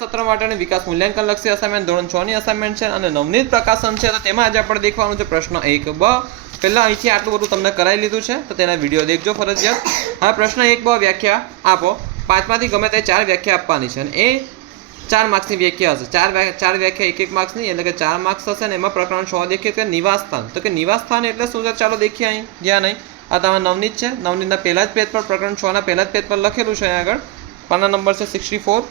સત્ર માટેની વિકાસ મૂલ્યાંકન લક્ષી અસાઇનમેન્ટ ધોરણ છ ની અસાઇનમેન્ટ છે અને નવનીત પ્રકાશન છે. તો તેમાં આજે આપણે દેખવાનું છે પ્રશ્ન એક બ. પહેલા અહીંથી આટલું બધું તમને કરાવી લીધું છે. તો તેના વીડિયો દેખજો ફરજિયાત. હવે પ્રશ્ન એક બ વ્યાખ્યા આપો. પાંચમાંથી ગમે તે ચાર વ્યાખ્યા આપવાની છે. અને એ ચાર માર્ક્સની વ્યાખ્યા હશે. ચાર ચાર વ્યાખ્યા એક એક માર્ક્સની, એટલે કે ચાર માર્ક્સ હશે ને એમાં પ્રકરણ છ દેખીએ કે નિવાસસ્થાન. તો કે નિવાસસ્થાન એટલે શું? છે ચાલો દેખીએ અહીં. જ્યાં નહીં. આ તમે નવનીત છે. નવનીતના પહેલા જ પેજ પર, પ્રકરણ છ ના પહેલા જ પેજ પર લખેલું છે આગળ. પાના નંબર છે સિક્સટી ફોર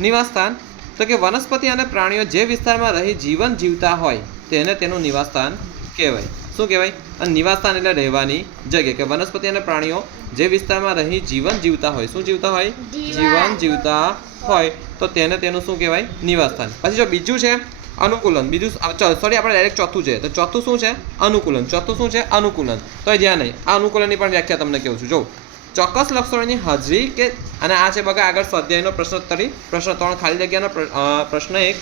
નિવાસસ્થાન. તો કે વનસ્પતિ અને પ્રાણીઓ જે વિસ્તારમાં રહી જીવન જીવતા હોય, તેને તેનું નિવાસસ્થાન કહેવાય. શું કહેવાય? અને નિવાસસ્થાન એટલે રહેવાની જગ્યા. કે વનસ્પતિ અને પ્રાણીઓ જે વિસ્તારમાં રહી જીવન જીવતા હોય, શું જીવતા હોય? જીવન જીવતા હોય. તો તેને તેનું શું કહેવાય? નિવાસસ્થાન. પછી જો બીજું છે, અનુકૂલન. બીજું સોરી આપણે ડાયરેક્ટ ચોથું છે તો ચોથું શું છે? અનુકૂલન. ચોથું શું છે? અનુકૂલન. તો એ ધ્યાન નહીં. આ અનુકૂલનની પણ વ્યાખ્યા તમને કહું છું. જો ચોક્કસ લક્ષણોની હાજરી કે અને આ છે બગા આગળ સ્વાધ્યાયનો પ્રશ્નોત્તરી પ્રશ્ન ત્રણ ખાલી જગ્યાનો પ્રશ્ન એક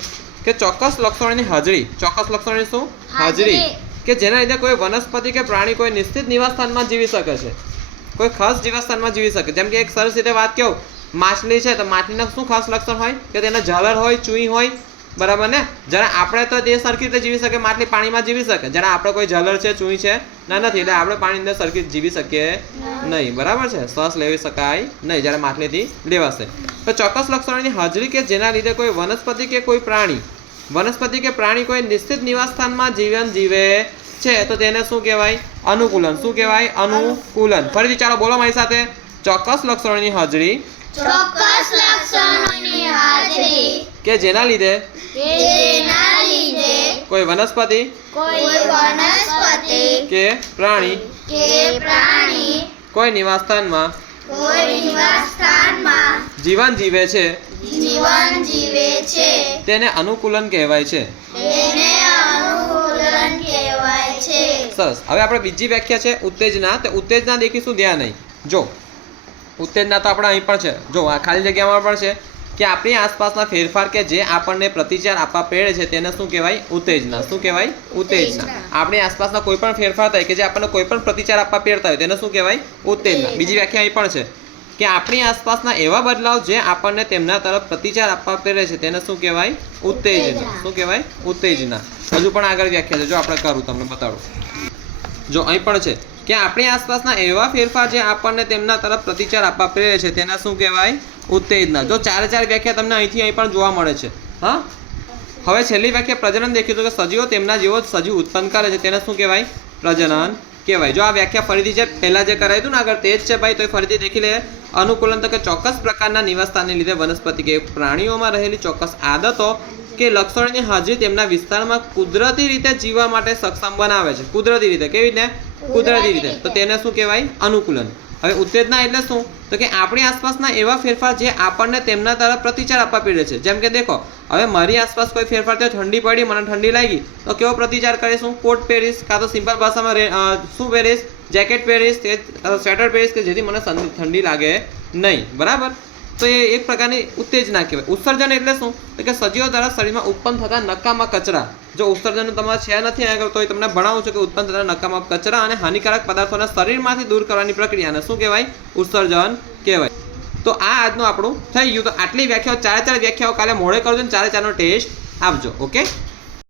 કે ચોક્કસ લક્ષણોની હાજરી ચોક્કસ લક્ષણોની શું? હાજરી. કે જેના લીધે કોઈ વનસ્પતિ કે પ્રાણી કોઈ નિશ્ચિત નિવાસસ્થાનમાં જીવી શકે છે. કોઈ ખાસ નિવાસસ્થાનમાં જીવી શકે. જેમ કે એક સરસ રીતે વાત કહું માછલી છે તો માછલીના શું ખાસ લક્ષણ હોય? કે તેના ઝાલર હોય ચૂઈ હોય બરાબર ને? જરા આપણે તો તે સરખી રીતે જીવી શકે માટલી પાણીમાં જીવી શકે જરા આપણે કોઈ જલર છે, ચૂંઈ છે? ના, નથી. એટલે આપણે પાણી અંદર સરખી જીવી શકીએ નહીં. બરાબર છે? શ્વાસ લેવી શકાય નહીં જ્યારે માટલીથી લેવાશે. તો ચોક્કસ લક્ષણોની હાજરી કે જેના લીધે કોઈ વનસ્પતિ કે કોઈ પ્રાણી, વનસ્પતિ કે પ્રાણી કોઈ નિશ્ચિત નિવાસસ્થાનમાં જીવન જીવે છે, તો તેને શું કહેવાય? અનુકૂલન. શું કહેવાય? અનુકૂલન. ફરીથી ચાલો બોલો મારી સાથે. ચોક્કસ લક્ષણોની હાજરી ચોક્કસ લક્ષણોની હાજરી. કે જેના લીધે? જેના લીધે? કોઈ વનસ્પતિ? કોઈ વનસ્પતિ. કે પ્રાણી? કે પ્રાણી. કોઈ નિવાસસ્થાનમાં? કોઈ નિવાસસ્થાનમાં. જીવન જીવે છે. જીવન જીવે છે. તેને અનુકૂલન કહેવાય છે. તેને અનુકૂલન કહેવાય છે. સરસ. હવે આપણે બીજી વ્યાખ્યા છે ઉત્તેજના. તો ઉત્તેજના દેખીશું ધ્યાન નહીં. જો ઉત્તેજના તો આપણે અહીં પણ છે. જો આ ખાલી જગ્યામાં પણ છે કે આપણી આસપાસના ફેરફાર કે જે આપણને પ્રતિચાર આપવા પ્રેરે છે તેને શું કહેવાય? ઉત્તેજના. શું કહેવાય? ઉત્તેજના. આપણી આસપાસના કોઈ પણ ફેરફાર થાય કે જે આપણને કોઈ પણ પ્રતિચાર આપવા પ્રેરતા હોય તેને શું કહેવાય? ઉત્તેજના. બીજી વ્યાખ્યા અહીં પણ છે કે આપણી આસપાસના એવા બદલાવ જે આપણને તેમના તરફ પ્રતિચાર આપવા પ્રેરે છે તેને શું કહેવાય? ઉત્તેજના. શું કહેવાય? ઉત્તેજના. હજુ પણ આગળ વ્યાખ્યા છે. જો આપણે કરું તમને બતાડું. જો અહીં પણ છે કે આપણી આસપાસના એવા ફેરફાર જે આપણને તેમના તરફ પ્રતિચાર આપવા પ્રેરે છે, તેના શું કહેવાય? ઉત્તેજના. જો ચારે ચાર વ્યાખ્યા તમને અહીંથી અહીં પણ જોવા મળે છે. હા? હવે છેલ્લી વ્યાખ્યા પ્રજનન દેખ્યું હતું કે સજીવો તેમના જેવો સજીવ ઉત્પન્ન કરે છે. તેને શું કહેવાય? પ્રજનન કહેવાય. જો આ વ્યાખ્યા ફરીથી જે પહેલાં જે કરાયું હતું ને આગળ, તે જ છે ભાઈ તો ફરીથી દેખી લે. અનુકૂલન તો કે ચોક્કસ પ્રકારના નિવાસસ્થાનને લીધે વનસ્પતિ કે પ્રાણીઓમાં રહેલી ચોક્કસ આદતો કે લક્ષણોની હાજરી તેમના વિસ્તારમાં કુદરતી રીતે જીવવા માટે સક્ષમ બનાવે છે. કુદરતી રીતે. કેવી રીતે? કુદરતી રીતે. તો તેને શું કહેવાય? અનુકૂલન. હવે ઉત્તેજના એટલે શું? તો કે આપણી આસપાસના એવા ફેરફાર જે આપણને તેમના તરફ પ્રતિચાર આપવા પીડે છે. જેમ કે દેખો, હવે મારી આસપાસ કોઈ ફેરફાર થયો, ઠંડી પડી, મને ઠંડી લાગી, તો કેવો પ્રતિચાર કરીશું? કોટ પહેરીશ કાં તો સિમ્પલ ભાષામાં શું પહેરીશ જેકેટ પહેરીશ કે સ્વેટર પહેરીશ કે જેથી મને ઠંડી લાગે નહીં. બરાબર? તો એ એક પ્રકારની ઉત્તેજના કહેવાય. ઉત્સર્જન એટલે શું? તો કે સજીવો દ્વારા શરીરમાં ઉત્પન્ન થતા નકામા કચરા. જો ઉત્સર્જન તમારે છે નથી આગળ તો એ તમને ભણાવું છું કે ઉત્પન્ન થતા નકામા કચરા અને હાનિકારક પદાર્થોને શરીરમાંથી દૂર કરવાની પ્રક્રિયાને શું કહેવાય? ઉત્સર્જન કહેવાય. તો આ આજનું આપણું થઈ ગયું. તો આટલી વ્યાખ્યાઓ, ચારે ચાર વ્યાખ્યાઓ કાલે મોડે કરજો ને ચારે ચારનો ટેસ્ટ આપજો, ઓકે?